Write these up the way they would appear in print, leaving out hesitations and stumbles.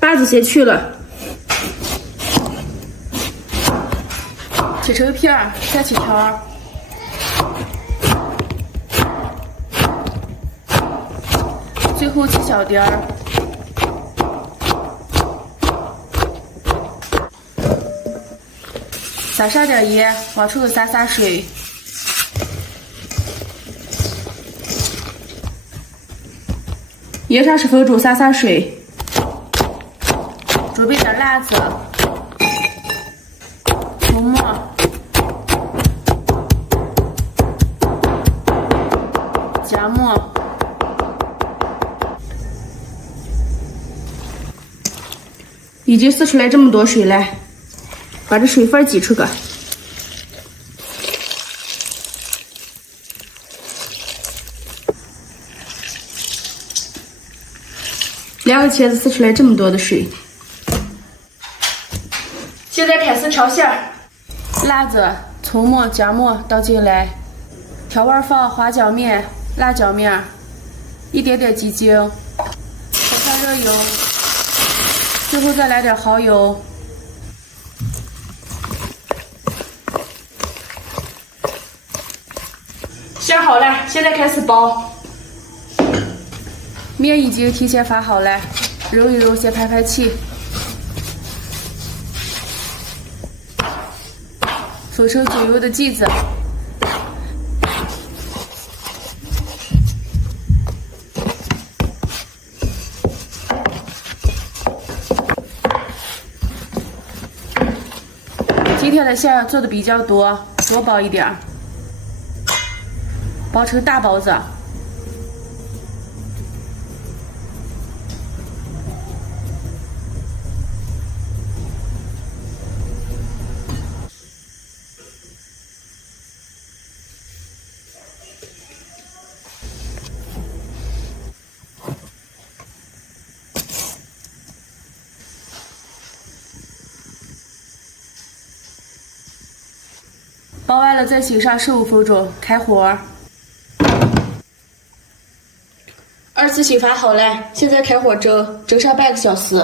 把子先去了，切成片儿，再切条儿。最后切小丁儿。撒上点盐，往出头洒水。盐上10分钟，洒水。准备点辣子、葱末、姜末。已经撕出来这么多水了，把这水分挤出个。2个茄子撕出来这么多的水，现在开始调馅儿。辣子、葱末、姜末倒进来，调味放花椒面、辣椒面，一点点鸡精，放上热油，最后再来点蚝油。馅好了，现在开始包。面已经提前发好了，揉一揉，先排气，封成左右的剂子。今天的馅做的比较多，多包一点，包成大包子。包完了再醒上15分钟，开火。2次醒发好了，现在开火蒸，蒸上半个小时。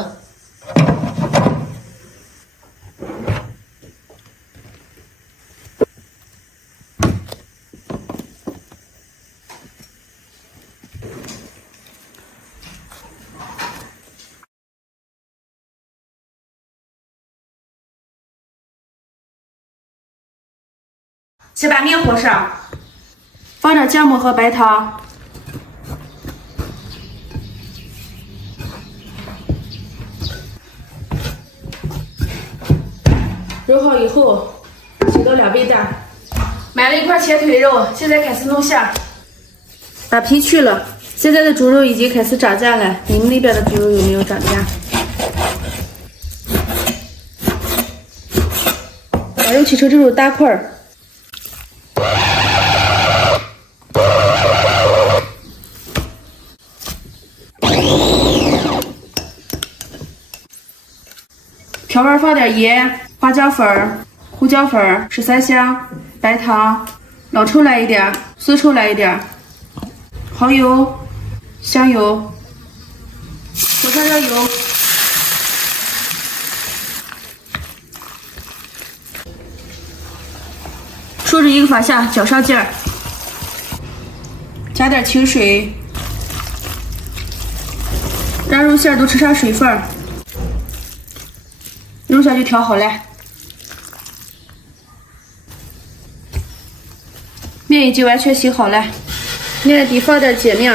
先把面和上，放点姜末和白糖，揉好以后，切到2倍大。买了一块前腿肉，现在开始弄馅儿。把皮去了，现在的猪肉已经开始涨价了，你们那边的猪肉有没有涨价？把肉切成这种大块儿。调味放点盐、花椒粉、胡椒粉、十三香、白糖，老抽来一点，生抽来一点，蚝油、香油，火上热油，顺着一个方向搅上劲儿，加点清水，让肉馅都吃上水分。肉馅就调好了，面已经完全洗好了，面底放点碱面，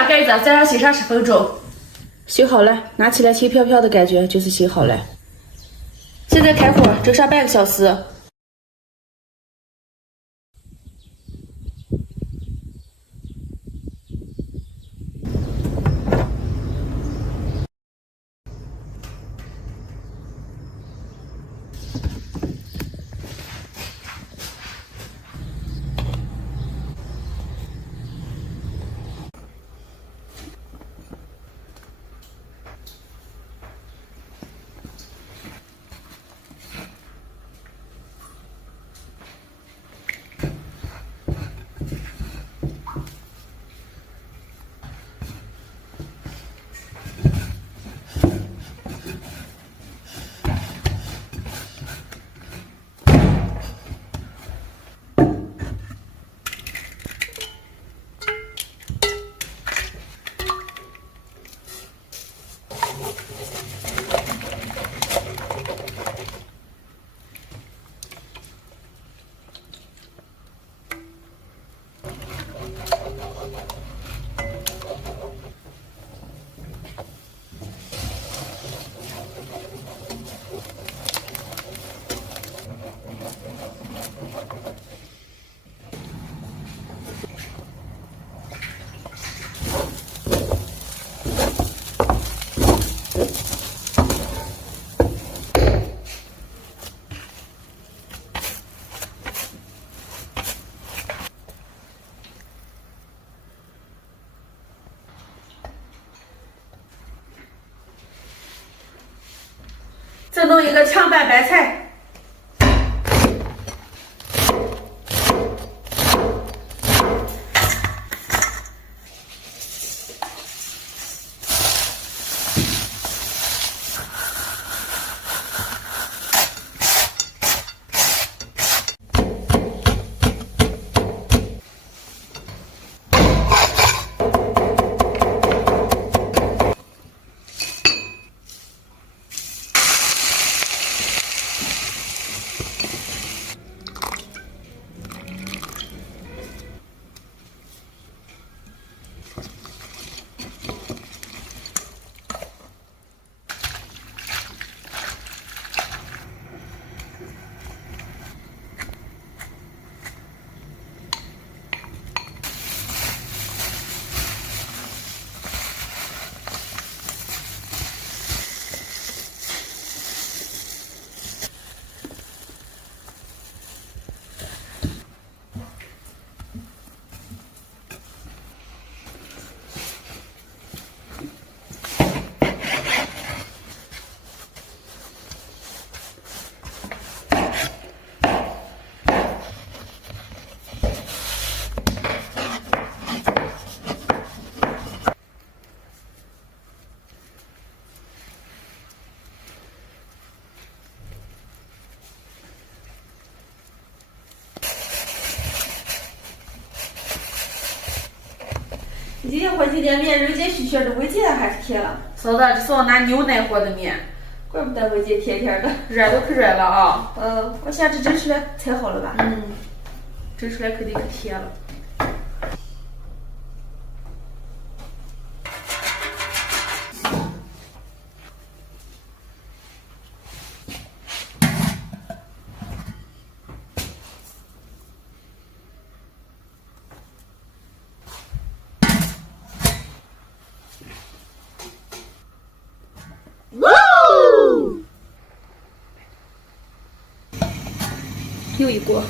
上盖子，再让洗上10分钟。洗好了，拿起来轻飘飘的感觉就是洗好了。现在开火蒸上半个小时。再弄一个炝拌白菜。你今天和今天面人家虚血的，我今天还是贴了。嫂子，这是我拿牛奶和的面，怪不得我姐甜甜的。热都可热了啊！我现在这蒸出来才好了吧？蒸出来肯定可甜了。又一锅。